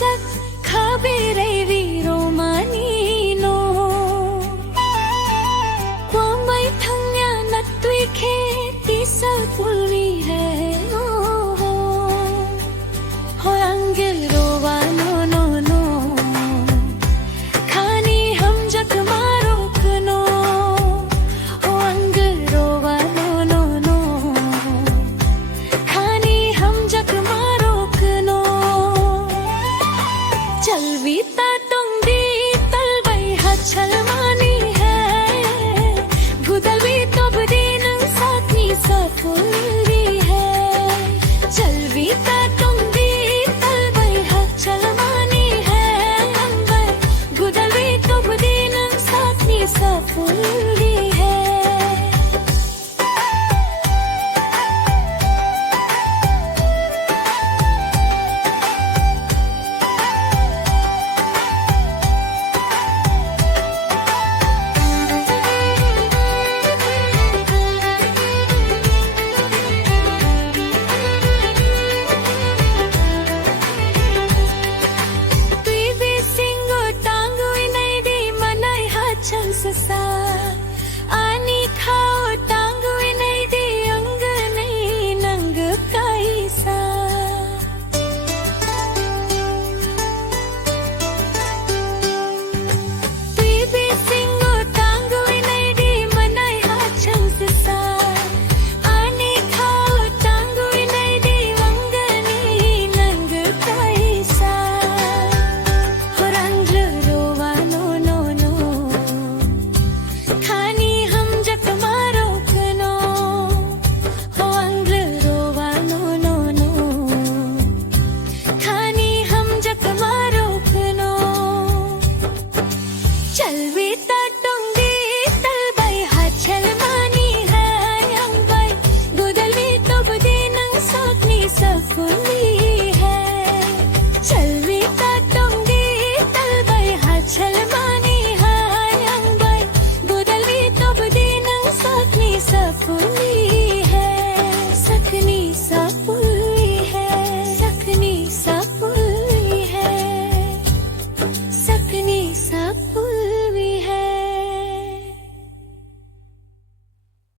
Chak khabirei romanino Kwamai thangya natui khe tisal pulvi hai Ho angel rovano no no Khani hum jak maro kno Ho angel rovano no no Khani hum jak maro kno चलवी ताटोंगी तलवाई हचल मानी है भुदलवी तो बदीन साथनी सफुली है चलवी ताटोंगी तलवाई हचल मानी है भुदलवी तो बदीन साथनी सफुली है Sa ani khao tangu nei di ang nei nang kai sa tui bi singo tangu nei di manai ha chang sa ani khao tangu nei di ang nei nang kai sa horang rowa no no no खानी हम जक मारो कनो हो अंग्ल रोवा no no no खानी हम जक मारो कनो चलवी ताटोंगी तलबाई हाचल मानी है अंबाई गुदलवी तो बदीनंग साथनी सफुली है चलवी ताटोंगी तलबाई हाचल मानी है अंबाई गुदलवी तो बदीनंग साथनी सफुली